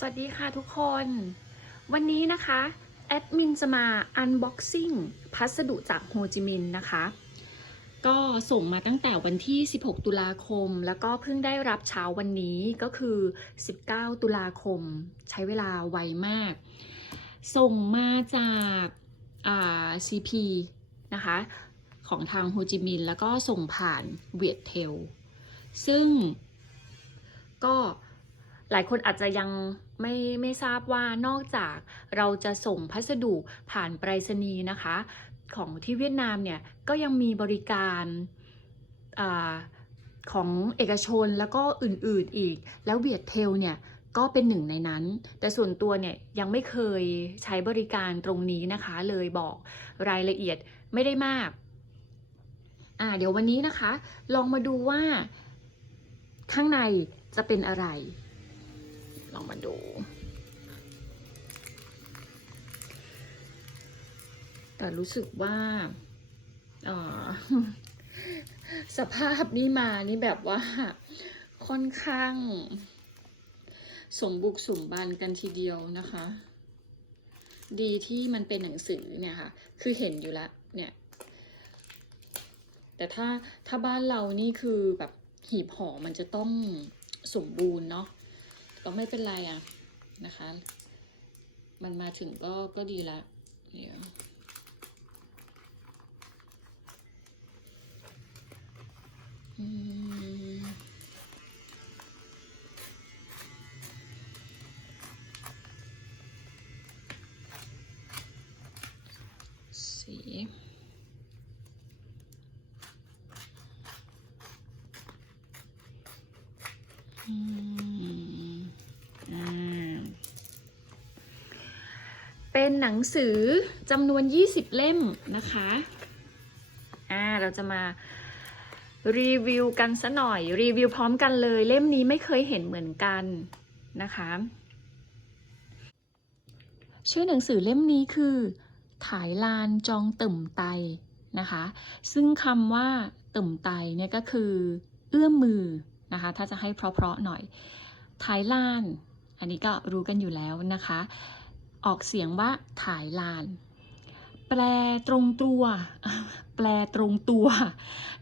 สวัสดีค่ะทุกคน วันนี้นะคะ แอดมินจะมา unboxing พัสดุจากโฮจิมินห์นะคะ ก็ส่งมาตั้งแต่วันที่ 16 ตุลาคม แล้วก็เพิ่งได้รับเช้าวันนี้ก็คือ 19 ตุลาคม ใช้เวลาไวมาก ส่งมาจากอ่า CP นะคะ ของทางโฮจิมินห์แล้วก็ส่งผ่านเวียดเทลซึ่งก็ หลายคนอาจจะยังไม่ไม่ทราบว่านอกจากเราจะส่งพัสดุผ่านไปรษณีย์นะคะ ของที่เวียดนามเนี่ยก็ยังมีบริการอาของเอกชนแล้วก็อื่นๆอีก แล้วเวียดเทลเนี่ยก็เป็นหนึ่งในนั้น แต่ส่วนตัวเนี่ยยังไม่เคยใช้บริการตรงนี้นะคะ เลยบอกรายละเอียดไม่ได้มากอ่าเดี๋ยววันนี้นะคะ ลองมาดูว่าข้างในจะเป็นอะไร ลองมาดู แต่รู้สึกว่าออสภาพนี้มานี่แบบว่าค่อนข้าง สมบุกสมบันกันทีเดียวนะคะ ดีที่มันเป็นหนังสือเนี่ยค่ะ คือเห็นอยู่แล้วเนี่ย แต่ถ้าถ้าบ้านเรานี่คือแบบหีบห่อมันจะต้องสมบูรณ์เนาะ ก็ไม่เป็นไรอะนะคะ มันมาถึงก็ก็ดีละเดี๋ยวอืม เป็นหนังสือจำนวน 20 เล่มนะคะ อ่า เราจะมารีวิวกันซะหน่อย รีวิวพร้อมกันเลย เล่มนี้ไม่เคยเห็นเหมือนกันนะคะ ชื่อหนังสือเล่มนี้คือถ่ายลานจองตึ่มไตนะคะ ซึ่งคำว่าตึ่มไตเนี่ยก็คือ เอื้อมมือนะคะ ถ้าจะให้เพราะๆหน่อยถ่ายลาน อันนี้ก็รู้กันอยู่แล้วนะคะ ออกเสียงว่าถ่ายลาน แปลตรงตัว แปลตรงตัว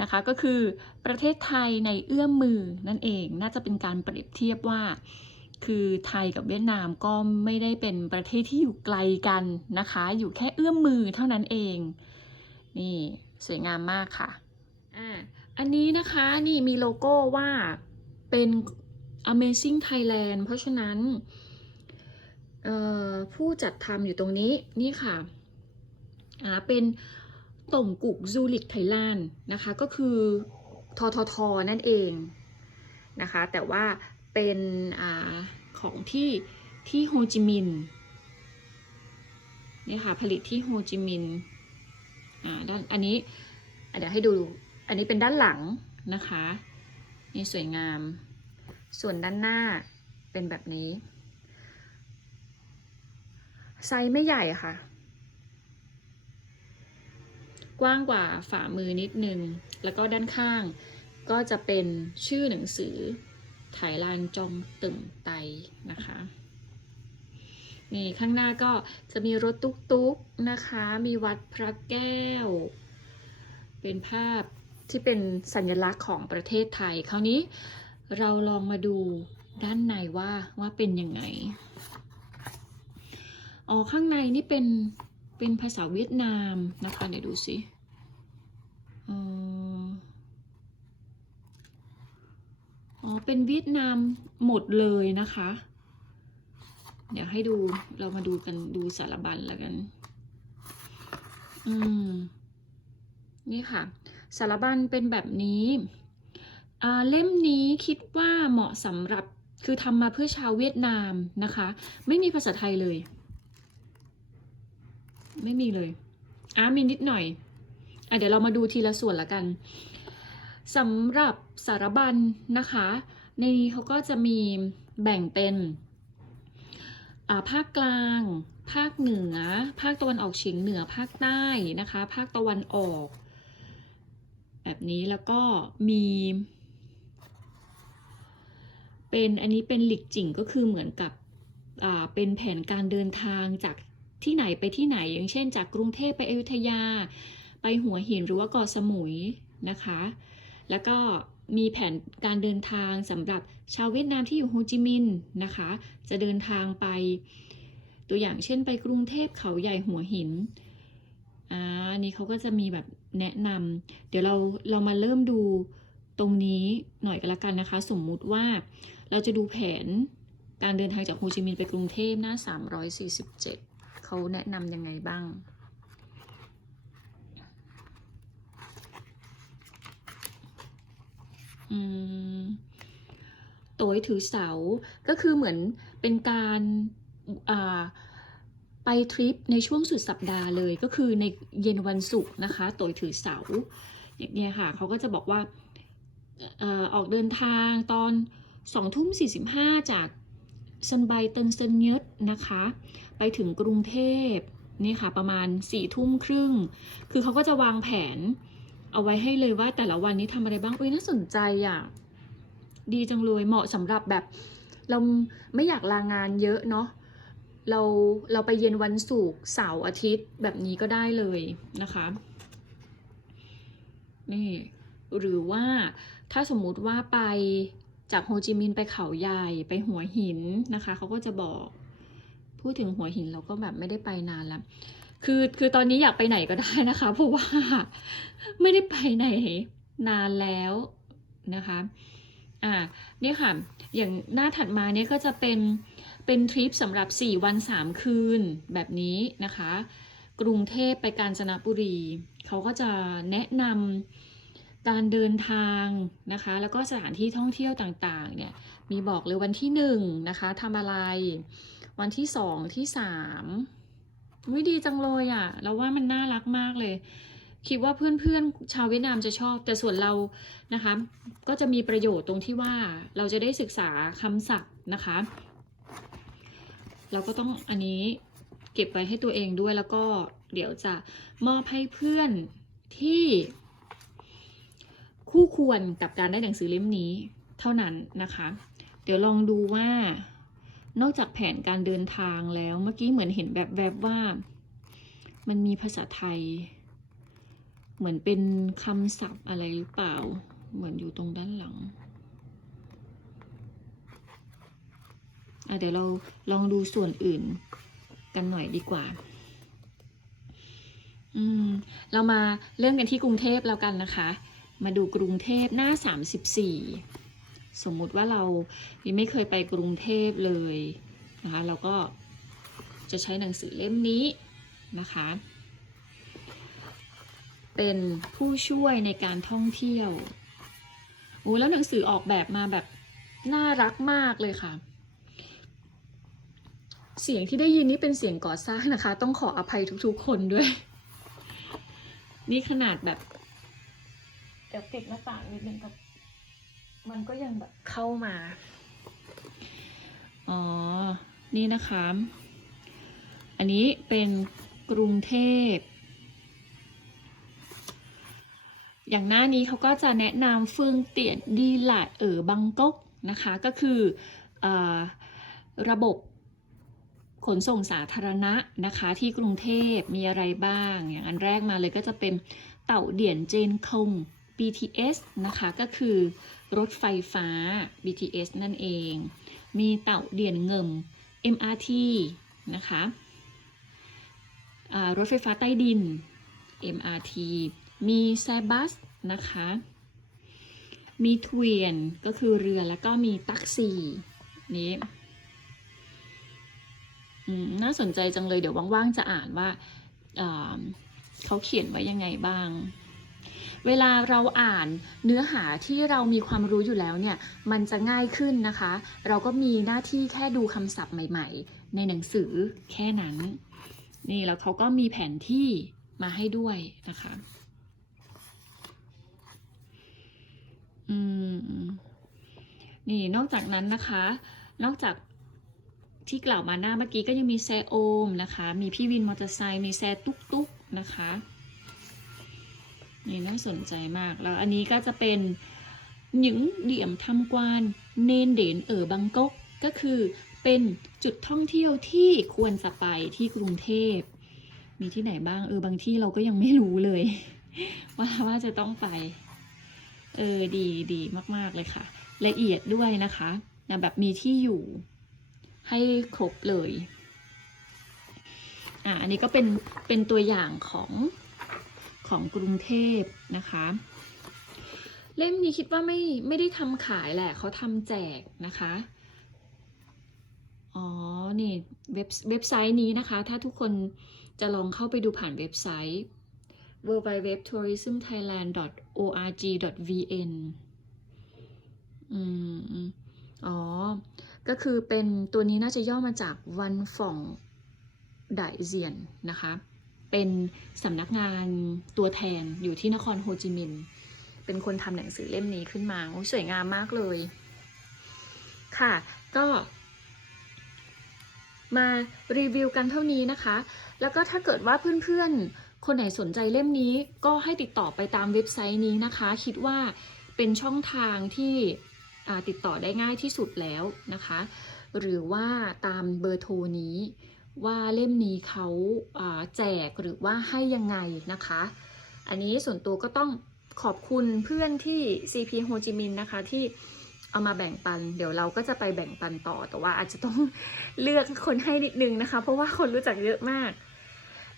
นะคะ ก็คือประเทศไทยในเอื้อมมือนั่นเอง น่าจะเป็นการเปรียบเทียบว่า คือไทยกับเวียดนามก็ไม่ได้เป็นประเทศที่อยู่ไกลกันนะคะ อยู่แค่เอื้อมมือเท่านั้นเอง นี่สวยงามมากค่ะอ่าอันนี้นะคะนี่มีโลโก้ว่าเป็น Amazing Thailand เพราะฉะนั้น ผู้จัดทำอยู่ตรงนี้นี่ค่ะเป็นต่งกุกซูลิกไทยแลนด์นะคะก็คือทททนั่นเองนะคะแต่ว่าเป็นอของที่ที่โฮจิมินห์นี่ค่ะผลิตที่โฮจิมินห์อ่าด้านอันนี้เดี๋ยวให้ดูอันนี้เป็นด้านหลังนะคะนี่สวยงาม ส่วนด้านหน้าเป็นแบบนี้ ไซส์ไม่ใหญ่ค่ะ กว้างกว่าฝ่ามือนิดนึง แล้วก็ด้านข้างก็จะเป็นชื่อหนังสือถ่ายลานจอมตึ่มไตนะคะนี่ข้างหน้าก็จะมีรถตุ๊กๆนะคะ มีวัดพระแก้ว เป็นภาพที่เป็นสัญลักษณ์ของประเทศไทย คราวนี้เราลองมาดูด้านในว่าว่าเป็นยังไง อ๋อ ข้างในนี่เป็น เป็นภาษาเวียดนามนะคะ เดี๋ยวดูสิอ๋อ เป็นเวียดนามหมดเลยนะคะ เดี๋ยวให้ดู เรามาดูกัน ดูสารบัญแล้วกัน อืม นี่ค่ะ สารบัญเป็นแบบนี้อ่าเล่มนี้คิดว่าเหมาะสำหรับคือทำมาเพื่อชาวเวียดนามนะคะ ไม่มีภาษาไทยเลย ไม่มีเลยอะมีนิดหน่อยอะเดี๋ยวเรามาดูทีละส่วนละกันสำหรับสารบัญนะคะ ในนี้เขาก็จะมีแบ่งเป็นภาคกลาง ภาคเหนือ ภาคตะวันออกเฉียงเหนือ ภาคใต้นะคะ ภาคตะวันออก แบบนี้แล้วก็มี เป็นอันนี้เป็นหลิกจิ่งก็คือเหมือนกับเป็นแผนการเดินทางจาก ที่ไหนไปที่ไหน อย่างเช่น จากกรุงเทพไปอยุธยา ไปหัวหินหรือว่าเกาะสมุยนะคะ แล้วก็มีแผนการเดินทางสำหรับชาวเวียดนามที่อยู่โฮจิมินห์นะคะ จะเดินทางไป ตัวอย่างเช่นไปกรุงเทพเขาใหญ่หัวหินอ่าอันนี้เขาก็จะมีแบบแนะนำเดี๋ยวเราเรามาเริ่มดูตรงนี้หน่อยกันละกันนะคะ สมมุติว่าเราจะดูแผนการเดินทางจากโฮจิมินห์ไปกรุงเทพหน้า 347 เขาแนะนำยังไงบ้าง อืมโตยถือเสา ก็คือเหมือนเป็นการอ่าไปทริปในช่วงสุดสัปดาห์เลย ก็คือในเย็นวันศุกร์นะคะโตยถือเสาอย่างเนี้ยค่ะเขาก็จะบอกว่าออออกเดินทางตอนสองทุ่มสี่สิบห้าจาก ซันไบเตินเซนเยตนะคะ ไปถึงกรุงเทพนี่ค่ะประมาณสี่ทุ่มครึ่ง คือเขาก็จะวางแผนเอาไว้ให้เลยว่าแต่ละวันนี้ทำอะไรบ้างเอ้ยน่าสนใจอะดีจังเลยเหมาะสำหรับแบบ เราไม่อยากลางานเยอะเนาะเราเราไปเย็นวันศุกร์เสาร์อาทิตย์แบบนี้ก็ได้เลยนะคะนี่หรือว่าถ้าสมมุติว่าไป จากโฮจิมินห์ไปเขาใหญ่ไปหัวหินนะคะเขาก็จะบอกพูดถึงหัวหินเราก็แบบไม่ได้ไปนานแล้ว คือคือตอนนี้อยากไปไหนก็ได้นะคะ เพราะว่าไม่ได้ไปไหนนานแล้วนะคะอ่านี่ค่ะ อย่างหน้าถัดมาเนี่ยก็จะเป็นเป็นทริปสำหรับ 4 วัน 3 คืนแบบนี้นะคะ กรุงเทพไปกาญจนบุรี เขาก็จะแนะนำ การเดินทางนะคะ แล้วก็สถานที่ท่องเที่ยวต่างๆเนี่ยมีบอกเลยวันที่1นะคะทำอะไร วันที่ 2 ที่3วิดีจังเลยอะ่ะเราว่ามันน่ารักมากเลย คิดว่าเพื่อนๆชาวเวียดนามจะชอบ แต่ส่วนเรานะคะก็จะมีประโยชน์ตรงที่ว่าเราจะได้ศึกษาคำศัพท์นะคะ เราก็ต้องอันนี้เก็บไว้ให้ตัวเองด้วยแล้วก็เดี๋ยวจะมอบให้เพื่อนที่ คู่ควรกับการได้หนังสือเล่มนี้เท่านั้นนะคะ เดี๋ยวลองดูว่านอกจากแผนการเดินทางแล้วเมื่อกี้เหมือนเห็นแบบแบบว่า มันมีภาษาไทย เหมือนเป็นคำศัพท์อะไรหรือเปล่า เหมือนอยู่ตรงด้านหลังเดี๋ยวเราลองดูส่วนอื่นกันหน่อยดีกว่า เรามาเริ่มกันที่กรุงเทพแล้วกันนะคะ มาดูกรุงเทพหน้า 34 สมมุติว่าเรายังไม่เคยไปกรุงเทพเลยนะคะเราก็จะใช้หนังสือเล่มนี้นะคะ เป็นผู้ช่วยในการท่องเที่ยวโอ้แล้วหนังสือออกแบบมาแบบน่ารักมากเลยค่ะ เสียงที่ได้ยินนี่เป็นเสียงก่อสร้างนะคะ ต้องขออภัยทุกๆคนด้วย นี่ขนาดแบบ เดี๋ยวปิดหน้าต่างนิดนึงกับ มันก็ยังแบบเข้ามา อ๋อ นี่นะคะ อันนี้เป็นกรุงเทพ อย่างหน้านี้เขาก็จะแนะนำเฟืองเตียนดีหลาดเอ๋อบังกกนะคะ ก็คืออระบบขนส่งสาธารณะนะคะที่กรุงเทพมีอะไรบ้าง อย่างอันแรกมาเลยก็จะเป็นเต่าเดี่ยนเจนคง BTS นะคะก็คือรถไฟฟ้า BTS นั่นเอง มีเต่าเดี่ยนเงิม MRT นะคะรถไฟฟ้าใต้ดิน MRT มีแซบัสนะคะ มีทเวียนก็คือเรือแล้วก็มีตักซีนี้น่าสนใจจังเลยเดี๋ยวว่างๆจะอ่านว่าอ่าเขาเขียนไว้ยังไงบ้าง เวลาเราอ่านเนื้อหาที่เรามีความรู้อยู่แล้วเนี่ย มันจะง่ายขึ้นนะคะ เราก็มีหน้าที่แค่ดูคำศัพท์ใหม่ ๆ ในหนังสือแค่นั้น นี่แล้วเขาก็มีแผนที่มาให้ด้วยนะคะ อืม นี่นอกจากนั้นนะคะ นอกจากที่กล่าวมาหน้าเมื่อกี้ก็ยังมีแซโอมนะคะ มีพี่วินมอเตอร์ไซค์ มีแซตุ๊กตุ๊กนะคะ นี่น่าสนใจมาก แล้วอันนี้ก็จะเป็นหญิงเดี่ยมทำกวานเนนเดนเอ๋อบังกกก็คือเป็นจุดท่องเที่ยวที่ควรจะไปที่กรุงเทพ มีที่ไหนบ้างเออบางที่เราก็ยังไม่รู้เลย ว่าว่าจะต้องไป เออดีดีมาก ๆ เลยค่ะ ละเอียดด้วยนะคะนะแบบมีที่อยู่ ให้ครบเลยอะอันนี้ก็เป็นเป็นตัวอย่างของ ของกรุงเทพนะคะ เล่มนี้คิดว่าไม่ไม่ได้ทำขายแหละเขาทำแจกนะคะ อ๋อ นี่เว็บเว็บไซต์นี้นะคะ ถ้าทุกคนจะลองเข้าไปดูผ่านเว็บไซต์ www.tourismthailand.org.vn อืมอ๋อ ก็คือเป็นตัวนี้น่าจะย่อมาจากวันฝ่องไดเซียนนะคะ เป็นสำนักงานตัวแทนอยู่ที่นครโฮจิมินห์เป็นคนทำหนังสือเล่มนี้ขึ้นมาโอ้สวยงามมากเลย ค่ะ ก็มารีวิวกันเท่านี้นะคะ แล้วก็ถ้าเกิดว่าเพื่อนๆ คนไหนสนใจเล่มนี้ก็ให้ติดต่อไปตามเว็บไซต์นี้นะคะ คิดว่าเป็นช่องทางที่ติดต่อได้ง่ายที่สุดแล้วนะคะ หรือว่าตามเบอร์โทรนี้ ว่าเล่มนี้เขาแจกหรือว่าให้ยังไงนะคะ อันนี้ส่วนตัวก็ต้องขอบคุณเพื่อนที่ CP โฮจิมินนะคะที่เอามาแบ่งปัน เดี๋ยวเราก็จะไปแบ่งปันต่อ แต่ว่าอาจจะต้องเลือกคนให้นิดนึงนะคะ เพราะว่าคนรู้จักเยอะมาก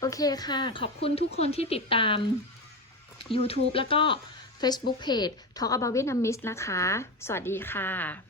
โอเคค่ะ ขอบคุณทุกคนที่ติดตาม YouTube แล้วก็ Facebook Page Talk About Vietnamese นะคะ สวัสดีค่ะ